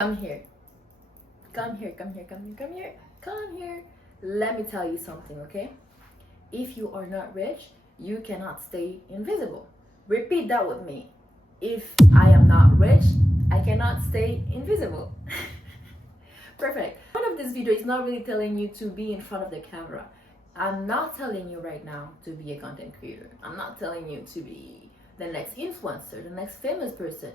Come here. Come here, come here, come here, come here, come here. Let me tell you something, okay? If you are not rich, you cannot stay invisible. Repeat that with me. If I am not rich, I cannot stay invisible. Perfect. The point of this video is not really telling you to be in front of the camera. I'm not telling you right now to be a content creator. I'm not telling you to be the next influencer, the next famous person.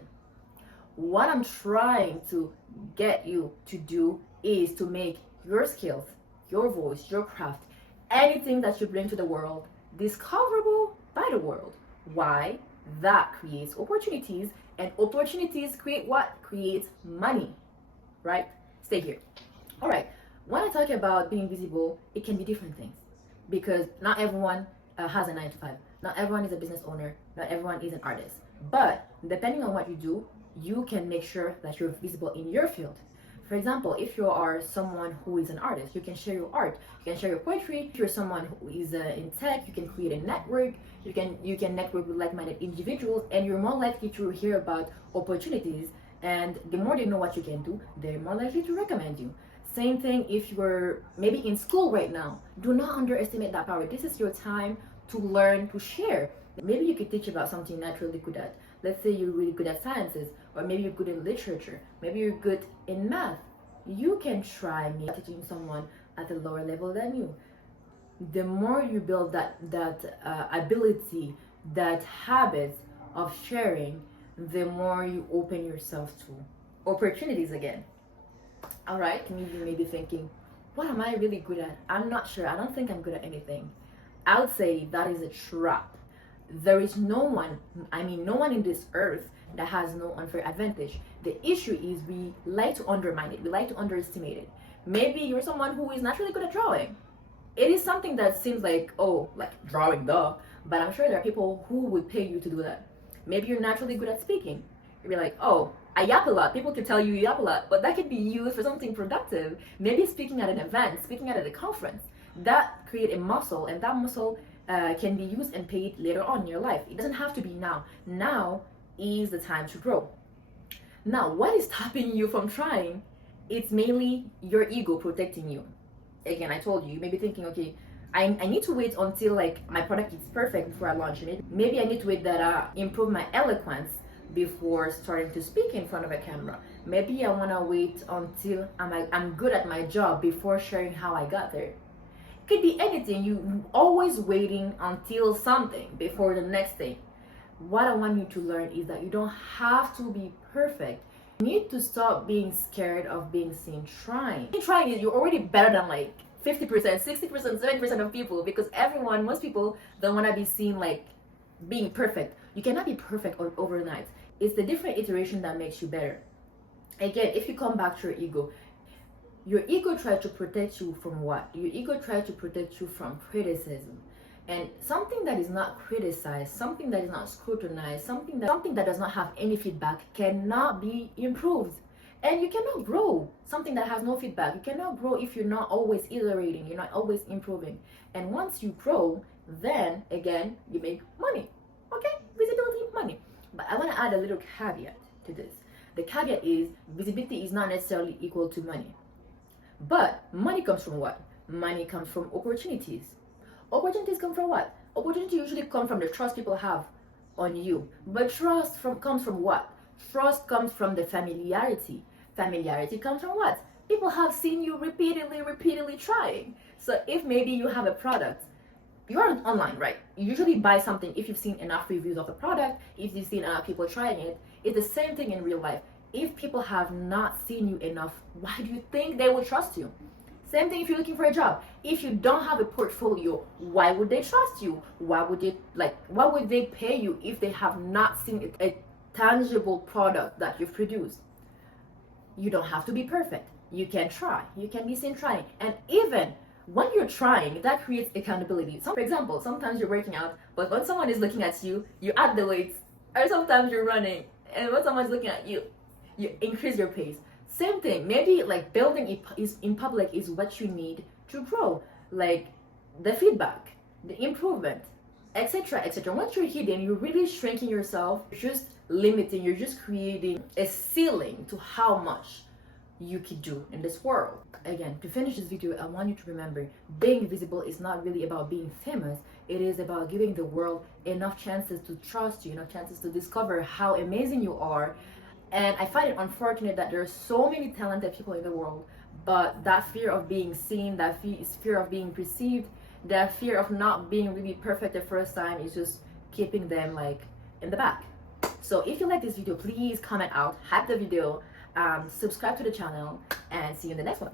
What I'm trying to get you to do is to make your skills, your voice, your craft, anything that you bring to the world discoverable by the world. Why? That creates opportunities, and opportunities create what? Creates money, right? Stay here. All right. When I talk about being visible, it can be different things because not everyone has a 9 to 5. Not everyone is a business owner. Not everyone is an artist. But depending on what you do, you can make sure that you're visible in your field. For example, if you are someone who is an artist, you can share your art, you can share your poetry. If you're someone who is in tech, you can create a network, you can network with like-minded individuals, and you're more likely to hear about opportunities, and the more they know what you can do, they're more likely to recommend you. Same thing if you're maybe in school right now. Do not underestimate that power. This is your time to learn, to share. Maybe you could teach about something you're naturally good at. Let's say you're really good at sciences, or maybe you're good in literature, maybe you're good in math. You can try teaching someone at a lower level than you. The more you build that ability, that habit of sharing, the more you open yourself to opportunities again. All right, you may be thinking, what am I really good at? I'm not sure. I don't think I'm good at anything. I would say that is a trap. There is no one in this earth that has no unfair advantage. The issue is we like to undermine it, we like to underestimate it. Maybe you're someone who is naturally good at drawing. It is something that seems like, oh, like drawing, duh. But I'm sure there are people who would pay you to do that. Maybe you're naturally good at speaking. You'd be like, oh, I yap a lot. People can tell you yap a lot, but that could be used for something productive. Maybe speaking at an event, speaking at a conference. That create a muscle, and that muscle can be used and paid later on in your life. It doesn't have to be now. Now is the time to grow. Now, what is stopping you from trying? It's mainly your ego protecting you. Again, I told you may be thinking, okay, I need to wait until like my product is perfect before I launch it. Maybe I need to wait that I improve my eloquence before starting to speak in front of a camera. Maybe I want to wait until I'm good at my job before sharing how I got there. Could be anything. You always waiting until something before the next thing. What I want you to learn is that you don't have to be perfect. You need to stop being scared of being seen trying. Trying is you're already better than like 50%, 60%, 70% of people, because most people don't want to be seen like being perfect. You cannot be perfect overnight. It's the different iteration that makes you better. Again, if you come back to your ego tries to protect you from what? Your ego tries to protect you from criticism. And something that is not criticized, something that is not scrutinized, something that does not have any feedback cannot be improved. And you cannot grow something that has no feedback. You cannot grow if you're not always iterating, you're not always improving. And once you grow, then again, you make money. Okay? Visibility, money. But I want to add a little caveat to this. The caveat is visibility is not necessarily equal to money. But money comes from what? Money comes from opportunities. Opportunities come from what? Opportunities usually come from the trust people have on you. But trust comes from what? Trust comes from the familiarity. Familiarity comes from what? People have seen you repeatedly trying. So if maybe you have a product, you are online, right? You usually buy something if you've seen enough reviews of the product, if you've seen enough people trying it. It's the same thing in real life. If people have not seen you enough, why do you think they will trust you? Same thing if you're looking for a job. If you don't have a portfolio, why would they trust you? Why would they pay you if they have not seen a tangible product that you've produced? You don't have to be perfect. You can try. You can be seen trying. And even when you're trying, that creates accountability. For example, sometimes you're working out, but when someone is looking at you, you add the weights. Or sometimes you're running, and when someone's looking at you, you increase your pace. Same thing. Maybe like building in public is what you need to grow. Like the feedback, the improvement, etc., etc. Once you're hidden, you're really shrinking yourself. You're just limiting. You're just creating a ceiling to how much you could do in this world. Again, to finish this video, I want you to remember being visible is not really about being famous. It is about giving the world enough chances to trust you, enough chances to discover how amazing you are. And I find it unfortunate that there are so many talented people in the world, but that fear of being seen, that fear of being perceived, that fear of not being really perfect the first time is just keeping them like in the back. So if you like this video, please comment out, hype the video, subscribe to the channel, and see you in the next one.